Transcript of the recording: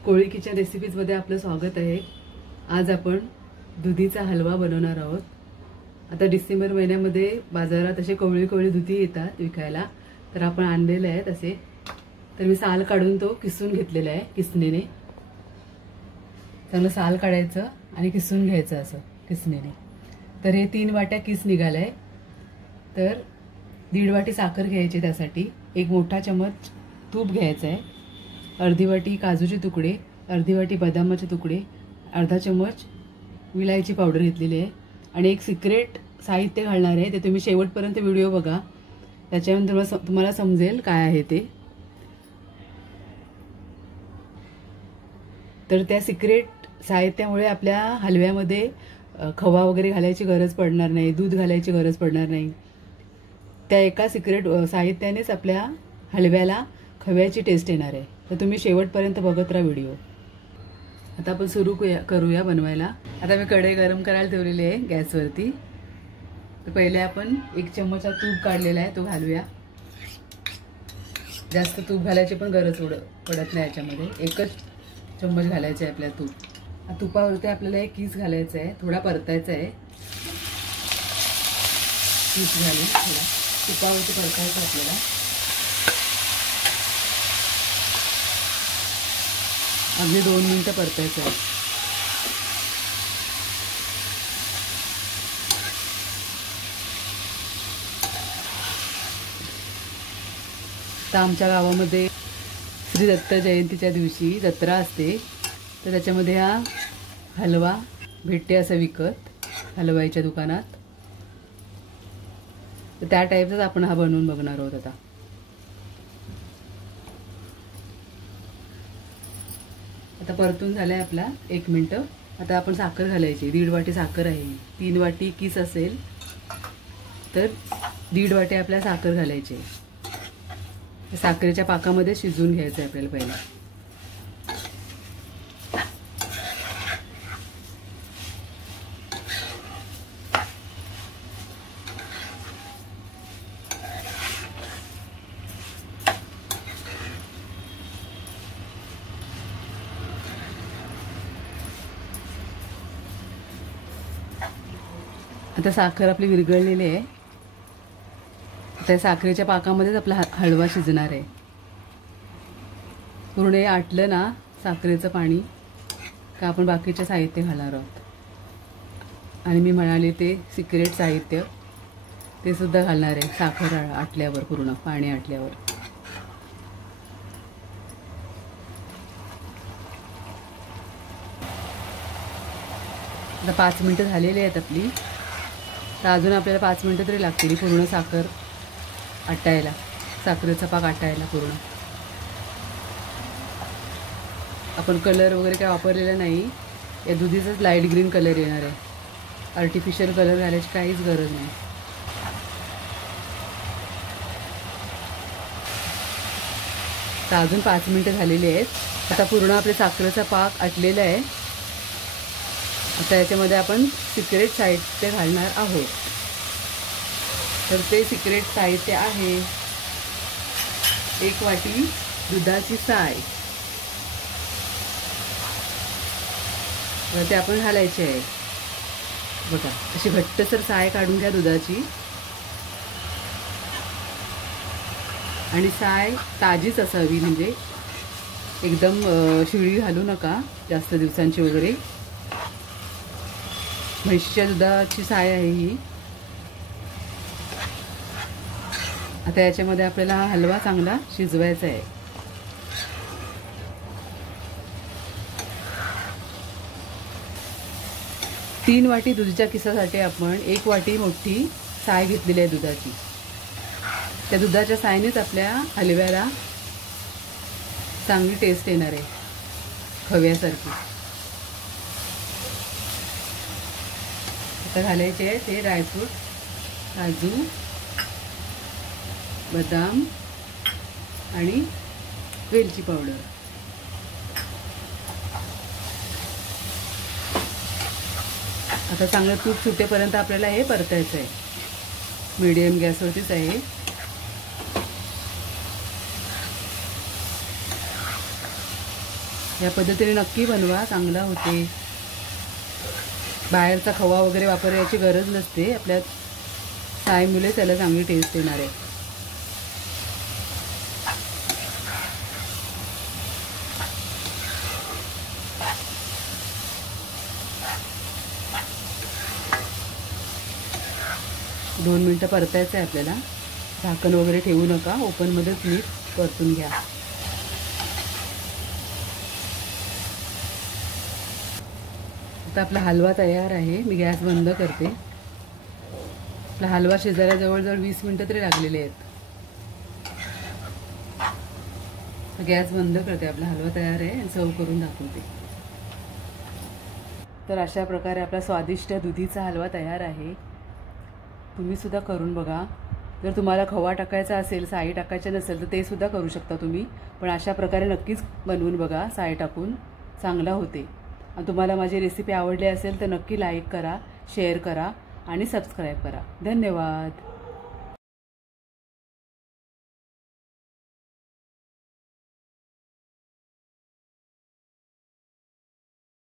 कोळी kitchen रेसिपीजमध्ये आपलं स्वागत आहे। आज आपण दुधीचा हलवा बनवणार आहोत। आता डिसेंबर महिन्यामध्ये बाजारात असे कोळी दुधी येतात विकायला, तर आपण आणलेले आहेत असे। तर मी साल काढून तो किसून घेतलेला आहे किसणीने। चांगलं साल काढायचं आणि किसून घ्यायचं असं किसणीने। तर हे 3 वाट्या किस निघालाय। तर 1.5 वाटी साखर घ्यायची, त्यासाठी 1 मोठा चमच तूप घ्यायचं आहे, अर्धी वाटी काजूचे तुकडे, अर्धी वाटी बदामाचे तुकडे, अर्धा चमच विलायची पावडर घेतलेली आहे आणि एक सिक्रेट साहित्य घालणार आहे। ते तुम्ही शेवटपर्यंत व्हिडिओ बघा, त्याच्यानंतर तुम्हाला समजेल काय आहे ते। तर त्या सिक्रेट साहित्यामुळे आपल्या हलव्यामध्ये खवा वगैरे घालायची गरज पडणार नाही, दूध घालायची गरज पडणार नाही। त्या एका सिक्रेट साहित्यानेच आपल्या हलव्याला खव्याची टेस्ट येणार आहे। तर तुम्ही शेवटपर्यंत बघत राहा व्हिडिओ। आता आपण सुरू करूया बनवायला। आता मी कढई गरम करायला ठेवलेली आहे गॅसवरती। तर पहिले आपण 1 चमचा तूप काढलेला आहे तो घालूया। जास्त तूप घालायची पण गरज पडत नाही याच्यामध्ये, 1च चम्मच घालायचं आहे आपल्याला तूप। तुपावरती आपल्याला एक किस घालायचा आहे, थोडा परतायचा आहे। किस घालून थोडा तुपावरती परतायचं आपल्याला। अगदी 2 मिनिटं परतायचं आहे। तर आमच्या गावामध्ये श्री दत्त जयंतीच्या दिवशी जत्रा असते, तर त्याच्यामध्ये हा हलवा भेटते असं विकत हलवाईच्या दुकानात। तर त्या टाईपचाच आपण हा बनवून बघणार आहोत आता। आता परतून झालाय आपला 1 मिनिट। आता आपण साखर घालायची, 1.5 वाटी साखर आहे। 3 वाटी किस असेल तर 1.5 वाटी आपल्याला साखर घालायची। साखरेच्या पाकामध्ये शिजवून घ्यायचं आपल्याला पहिला। आता साखर आपली विरघळलेली आहे। त्या साखरेच्या पाकामध्येच आपला हलवा शिजणार आहे। पूर्ण आटलं ना साखरेचं पाणी का आपण बाकीचे साहित्य घालणार आहोत। आणि मी म्हणाले ते सिक्रेट साहित्य ते सुद्धा घालणार आहे साखर आटल्यावर, पूर्ण पाणी आटल्यावर। आता 5 मिनिटं झालेली आहेत आपली। तर अजून आपल्याला 5 मिनिटं तरी लागतील पूर्ण साखर आटायला, साखरेचा पाक आटायला पूर्ण। आपण कलर वगैरे काय वापरलेला नाही, या दुधीचाच लाईट ग्रीन कलर येणार आहे। आर्टिफिशियल कलर घालायची काहीच गरज नाही। तर अजून 5 मिनिटं झालेली आहेत। आता पूर्ण आपले साखरेचा पाक आटलेला आहे। आता याच्यामध्ये आपण सिक्रेट साहित्य घालणार आहोत। तर ते सिक्रेट साहित्य आहे 1 वाटी दुधाची साय। तर ते आपण घालायचे आहे। बघा अशी घट्टसर साय काढून घ्या दुधाची, आणि साय ताजीच असावी, म्हणजे एकदम शिळी घालू नका जास्त दिवसांची वगैरे। म्हशीच्या दुधाची साय आहे ही। आता याच्यामध्ये आपल्याला हा हलवा चांगला शिजवायचा आहे। तीन वाटी दुधाच्या किसासाठी आपण 1 वाटी मोठी साय घेतलेली आहे दुधाची। त्या दुधाच्या सायनेच आपल्या हलव्याला चांगली टेस्ट येणार आहे, खव्यासारखी। आता घालायचे आहे ते ड्रायफ्रूट, काजू, बदाम आणि वेलची पावडर। आता चांगलं तूप सुटेपर्यंत आपल्याला हे परतायचं आहे। मीडियम गॅसवरतीच आहे। या पद्धतीने नक्की बनवा, चांगला होते. बाहेरचा खवा वगैरे वापरायची गरज नसते. आपल्या सायमुळे त्याला चांगली टेस्ट येणार आहे. दोन मिनटं परतायचं आहे आपल्याला. झाकण वगैरे ठेवू नका, ओपनमध्येच नीट परतून घ्या. आता आपला हलवा तयार आहे. मी गॅस बंद करते. आपला हलवा शिजायला जवळजवळ 20 मिनटं तरी लागलेले आहेत. गॅस बंद करते. आपला हलवा तयार आहे आणि सर्व करून दाखवते. तर अशा प्रकारे आपला स्वादिष्ट दुधीचा हलवा तयार आहे. तुम्ही सुद्धा करून बघा. जर तुम्हाला खवा टाकायचा असेल, साई टाकायचे नसेल तर ते सुद्धा करू शकता तुम्ही. पण अशा प्रकारे नक्कीच बनवून बघा. साई टाकून चांगला होते. आणि तुम्हाला माझी रेसिपी आवडली असेल तर नक्की लाईक करा, शेअर करा आणि सबस्क्राईब करा. धन्यवाद.